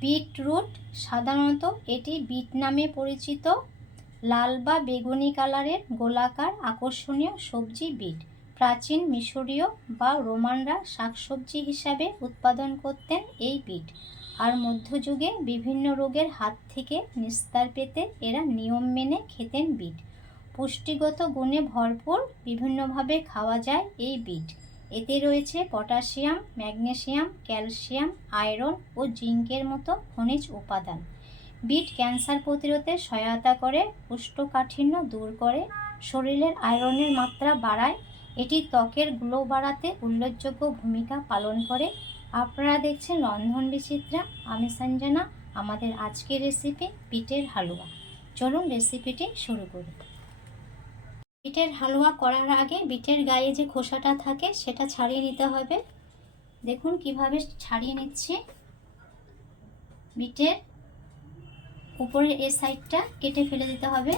Beetroot সাধারণত এটি bit নামে পরিচিত। লাল বা বেগুনি কালারের গোলাকার আকর্ষণীয় সবজি বিট। প্রাচীন মিশরীয় বা রোমানরা শাকসবজি হিসাবে উৎপাদন করতেন এই বিট। আর মধ্যযুগে বিভিন্ন রোগের হাত থেকে নিস্তার পেতে এরা নিয়ম মেনে খেতেন বিট। পুষ্টিগত গুণে ভরপুর, বিভিন্নভাবে খাওয়া যায় এই বিট। এতে রয়েছে পটাশিয়াম, ম্যাগনেসিয়াম, ক্যালসিয়াম, আয়রন ও জিঙ্কের মতো খনিজ উপাদান। বিট ক্যান্সার প্রতিরোধে সহায়তা করে, কোষ্ঠকাঠিন্য দূর করে, শরীরের আয়রনের মাত্রা বাড়ায়। এটি ত্বকের গ্লো বাড়াতে উল্লেখযোগ্য ভূমিকা পালন করে। আপনারা দেখছেন রন্ধন বিচিত্রা, আমি সঞ্জনা। আমাদের আজকের রেসিপি বিটের হালুয়া। চলুন রেসিপিটি শুরু করি। বিটের হালুয়া করার আগে বিটের গায়ে যে খোসাটা থাকে সেটা ছাড়িয়ে নিতে হবে। দেখুন কিভাবে ছাড়িয়ে নিচ্ছি। বিটের উপরের এই সাইডটা কেটে ফেলে দিতে হবে।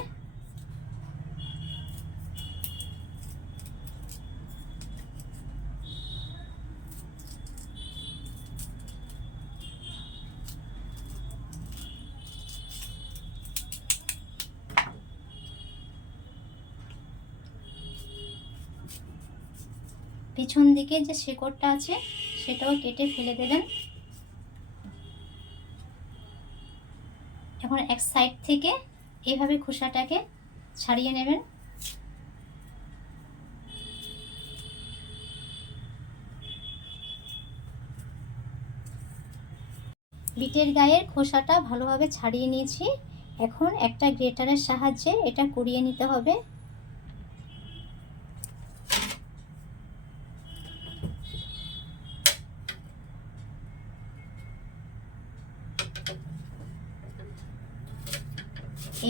পিছন দিকে যে শেকড়টা আছে সেটাও কেটে ফেলে দেবেন। এখন এক সাইড থেকে এইভাবে খোসাটাকে ছাড়িয়ে নেবেন। বিটের গায়ের খোসাটা ভালোভাবে ছাড়িয়ে নিয়েছি। এখন একটা গ্রেটারের সাহায্যে এটা কুড়িয়ে নিতে হবে।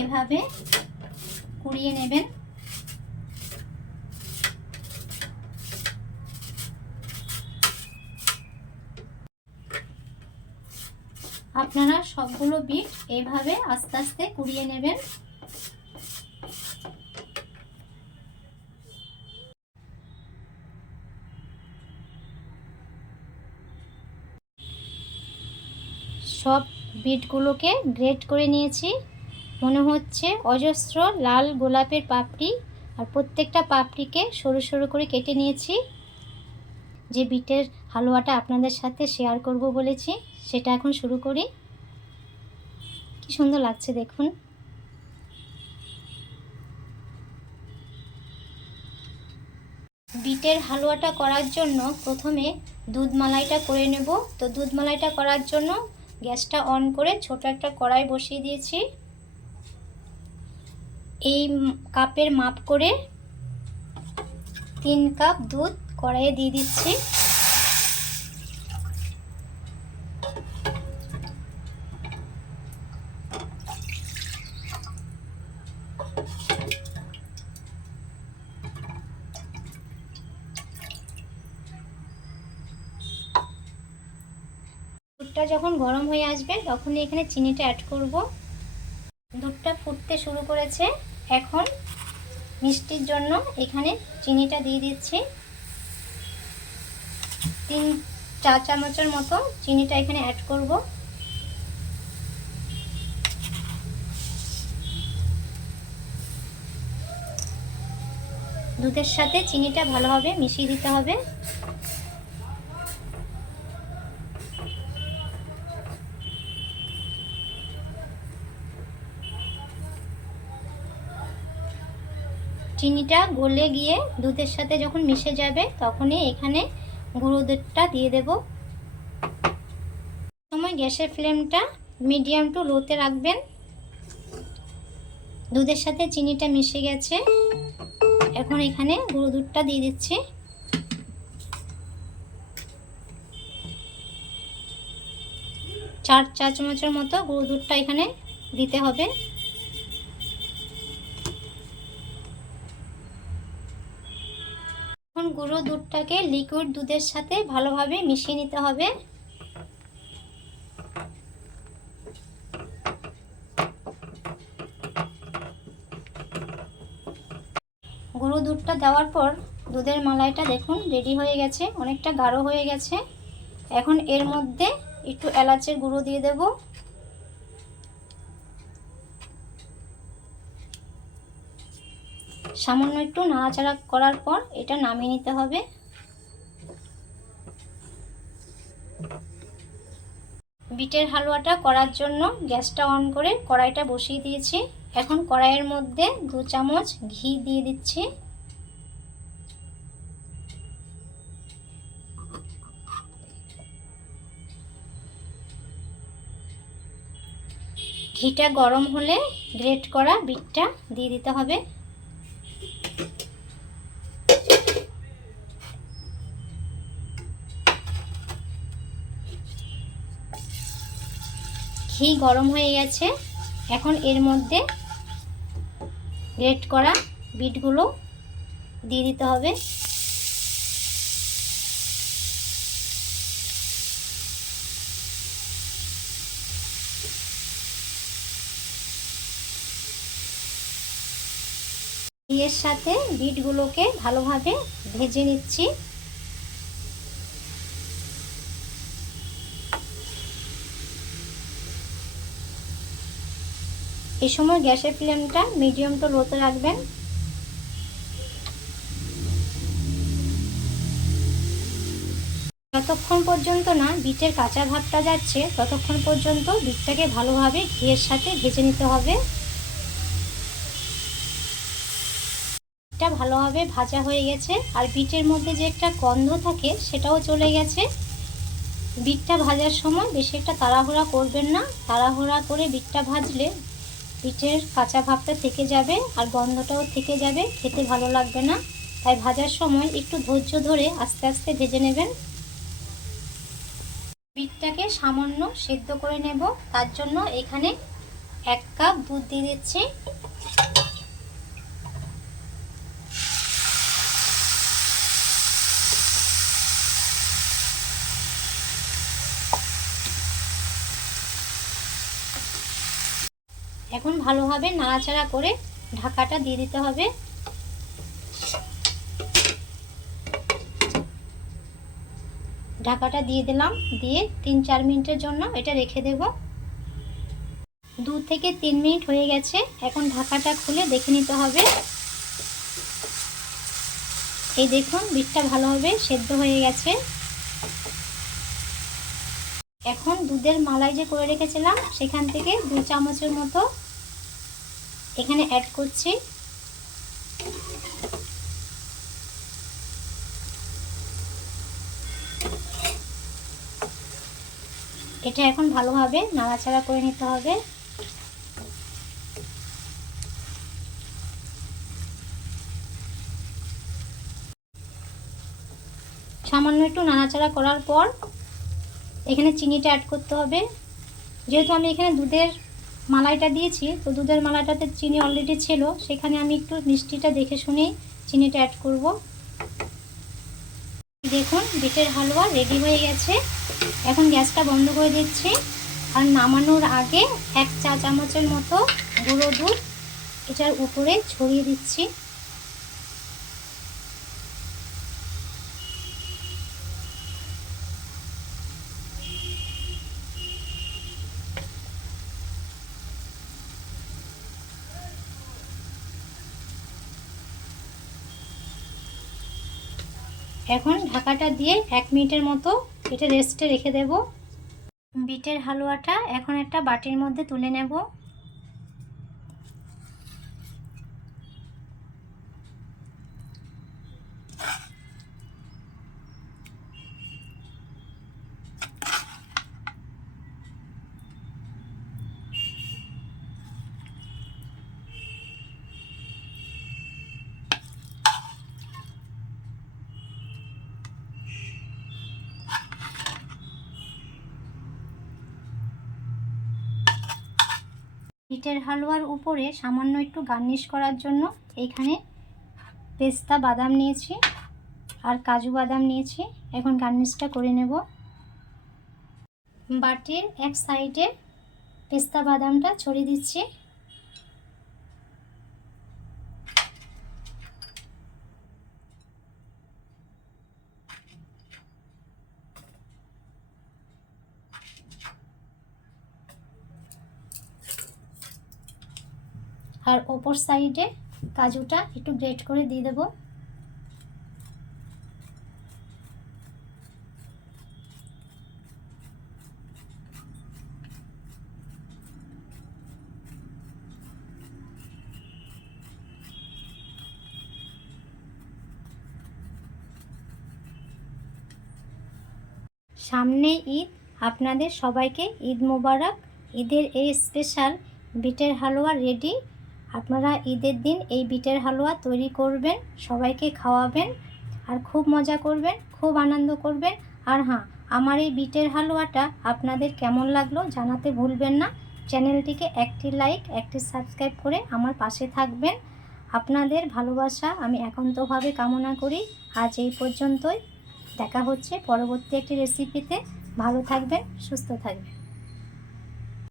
এভাবে কুড়িয়ে নেবেন। আপনারা সবগুলো বিট এইভাবে আস্তে আস্তে কুড়িয়ে নেবেন। সব বিটগুলোকে গ্রেট করে নিয়েছি। মনে হচ্ছে অজস্র লাল গোলাপের পাপড়ি। আর প্রত্যেকটা পাপড়িকে সরু সরু করে কেটে নিয়েছি। যে বিটের হালুয়াটা আপনাদের সাথে শেয়ার করব বলেছি সেটা এখন শুরু করি। কি সুন্দর লাগছে দেখুন। বিটের হালুয়াটা করার জন্য প্রথমে দুধ মালাইটা করে নেব। তো দুধ মালাইটা করার জন্য গ্যাসটা অন করে ছোট একটা কড়াই বসিয়ে দিয়েছি। এই কাপের মাপ করে 3 কাপ দুধ কড়াইয়ে দিয়ে দিচ্ছি। দুধটা যখন গরম হয়ে আসবে তখনই এখানে চিনিটা অ্যাড করব। দুধটা ফুটতে শুরু করেছে। এখন মিষ্টির জন্য এখানে চিনিটা দিয়ে দিচ্ছি। 3 চা চামচের মতো চিনিটা এখানে অ্যাড করব। দুধের সাথে চিনিটা ভালোভাবে মিশিয়ে দিতে হবে। চিনিটা গলে গিয়ে দুধের সাথে যখন মিশে যাবে তখনই এখানে গুঁড়ো দুধটা দিয়ে দেব। সময় গ্যাসের ফ্লেমটা মিডিয়াম টু লোতে রাখবেন। দুধের সাথে চিনিটা মিশে গেছে। এখন এখানে গুঁড়ো দুধটা দিয়ে দিচ্ছি। চার চা চামচের মতো গুঁড়ো দুধটা এখানে দিতে হবে। এখন গুঁড়ো দুধটাকে লিকুইড দুধের সাথে ভালোভাবে মিশিয়ে নিতে হবে। গুঁড়ো দুধটা দেওয়ার পর দুধের মালাইটা দেখুন রেডি হয়ে গেছে, অনেকটা গাঢ় হয়ে গেছে। এখন এর মধ্যে একটু এলাচের গুঁড়ো দিয়ে দেব। সামান্য একটু নাড়াচাড়া করার পর এটা নামিয়ে নিতে হবে। বিটের হালুয়াটা করার জন্য গ্যাসটা অন করে কড়াইটা বসিয়ে দিয়েছি। এখন কড়াইয়ের মধ্যে 2 চামচ ঘি দিয়ে দিচ্ছি। ঘিটা গরম হলে গ্রেট করা বিটটা দিয়ে দিতে হবে। ঘি গরম হয়ে গেছে। এখন এর মধ্যে গ্রেট করা বিটগুলো দিয়ে দিতে হবে। ঘিয়ের সাথে বিটগুলোকে ভালোভাবে ভেজে নিচ্ছি। এই সময় গ্যাসের ফ্লেমটা মিডিয়াম টু লোতে রাখবেন। যতক্ষণ পর্যন্ত না বিটের কাঁচা ভাবটা যাচ্ছে ততক্ষণ পর্যন্ত বিটটাকে ভালোভাবে ঘিয়ের সাথে ভেজে নিতে হবে। বিটটা ভালোভাবে ভাজা হয়ে গেছে আর বিটের মধ্যে যে একটা গন্ধ থাকে সেটাও চলে গেছে। বিটটা ভাজার সময় বেশি একটা তাড়াহুড়া করবেন না। তাড়াহুড়া করে বিটটা ভাজলে বিটের কাঁচা ভাবটা থেকে যাবে আর গন্ধটাও থেকে যাবে, খেতে ভালো লাগবে না। তাই ভাজার সময় একটু ধৈর্য ধরে আস্তে আস্তে ভেজে নেবেন। বিটটাকে সামান্য সেদ্ধ করে নেব, তার জন্য এখানে 1 কাপ দুধ দিয়ে দিচ্ছি। এখন ভালোভাবে নাড়াচাড়া করে ঢাকাটা দিয়ে দিতে হবে। ঢাকাটা দিয়ে দিলাম, দিয়ে 3-4 মিনিটের জন্য এটা রেখে দেব। 2 থেকে 3 মিনিট হয়ে গেছে। এখন ঢাকাটা খুলে দেখে নিতে হবে। এই দেখুন বিটটা ভালোভাবে সেদ্ধ হয়ে গেছে। এখন দুধের মালাই যে করে রেখেছিলাম সেখান থেকে 2 চামচের মতো এখানে অ্যাড করছি। এটা এখন ভালোভাবে নাড়াচাড়া করে নিতে হবে। সামান্য একটু নাড়াচাড়া করার পর এখানে চিনিটা অ্যাড করতে হবে। যেহেতু আমি এখানে দুধের মালাইটা দিয়েছি, তো দুধের মালাইটাতে চিনি অলরেডি ছিল, সেখানে আমি একটু মিষ্টিটা দেখে শুনেই চিনিটা অ্যাড করব। দেখুন বিটের হালুয়া রেডি হয়ে গেছে। এখন গ্যাসটা বন্ধ করে দিচ্ছি আর নামানোর আগে 1 চা চামচের মতো গুঁড়ো দুধ এটার উপরে ছড়িয়ে দিচ্ছি। এখন ঢাকাটা দিয়ে 1 মিনিটের মতো এটা রেস্টে রেখে দেব। বিটের হালুয়াটা এখন একটা বাটির মধ্যে তুলে নেব। বিটের হালুয়ার উপরে সামান্য একটু গার্নিশ করার জন্য এইখানে পেস্তা বাদাম নিয়েছি আর কাজু বাদাম নিয়েছি। এখন গার্নিশটা করে নেব। বাটির এক সাইডে পেস্তা বাদামটা ছড়িয়ে দিচ্ছি। আর ওপর সাইডে কাজুটা একটু গ্রেট করে দিয়ে দেবো। সামনে ঈদ, আপনাদের সবাইকে ঈদ মোবারক। ঈদের এই স্পেশাল বিটের হালুয়া রেডি। আপনারা ঈদের দিন এই বিটের হালুয়া তৈরি করবেন, সবাইকে খাওয়াবেন আর খুব মজা করবেন, খুব আনন্দ করবেন। আর হ্যাঁ, আমার এই বিটের হালুয়াটা আপনাদের কেমন লাগলো জানাতে ভুলবেন না। চ্যানেলটিকে একটি লাইক, একটি সাবস্ক্রাইব করে আমার পাশে থাকবেন। আপনাদের ভালোবাসা আমি একান্তভাবে কামনা করি। আজ এই পর্যন্তই। দেখা হচ্ছে পরবর্তী একটি রেসিপিতে। ভালো থাকবেন, সুস্থ থাকবেন।